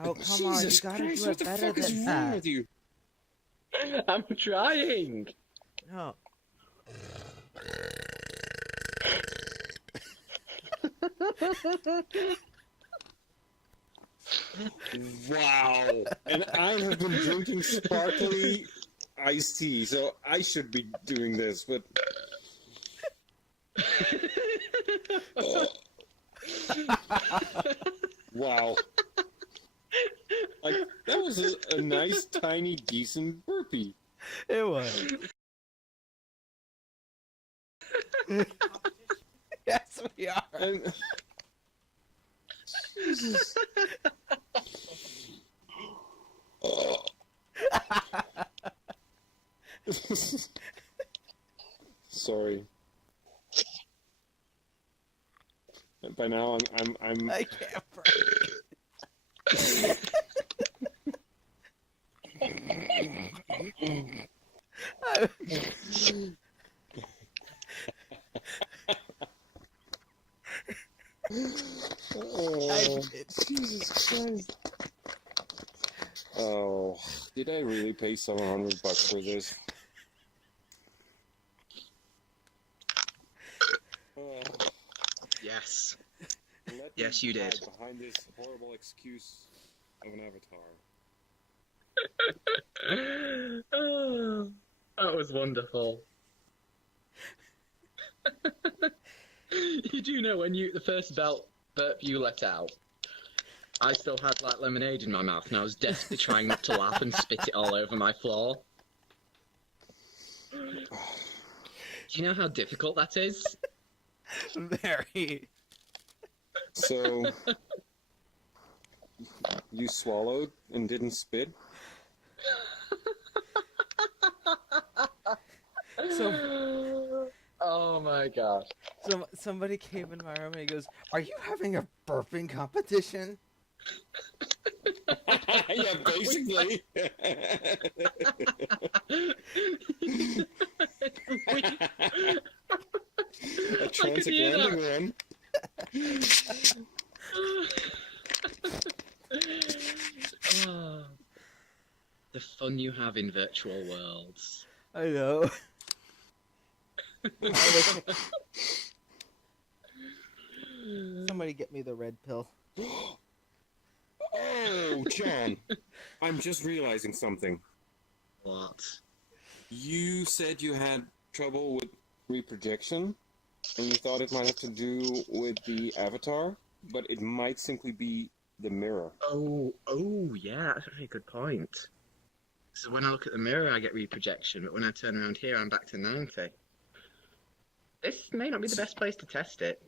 Oh, come on, you Jesus gotta Christ, do what it the better fuck is than wrong that. with you? I'm trying. No. Wow. And I have been drinking sparkly iced tea, so I should be doing this, but... Oh. Wow. Like, that was a nice, tiny, decent burpee. It was. Yes, we are. And... Jesus. Oh. Sorry. By now, I'm I can't breathe. Oh, Jesus Christ. Oh, did I really pay $700 for this? Yes. Let Yes, me you did. hide behind this horrible excuse of an avatar. Oh, that was wonderful. You do know when the first burp you let out, I still had like lemonade in my mouth, and I was desperately trying not to laugh and spit it all over my floor. Do you know how difficult that is? Very. So, you swallowed and didn't spit? Oh my gosh. Somebody came in my room and he goes, "Are you having a burping competition?" Yeah, basically. A transatlantic one. Oh, the fun you have in virtual worlds. I know. Somebody get me the red pill. Oh, John. I'm just realizing something. What? You said you had trouble with reprojection, and you thought it might have to do with the avatar, but it might simply be the mirror. Oh, yeah, that's a very good point. So when I look at the mirror, I get reprojection, but when I turn around here, I'm back to 90. This may not be the best place to test it.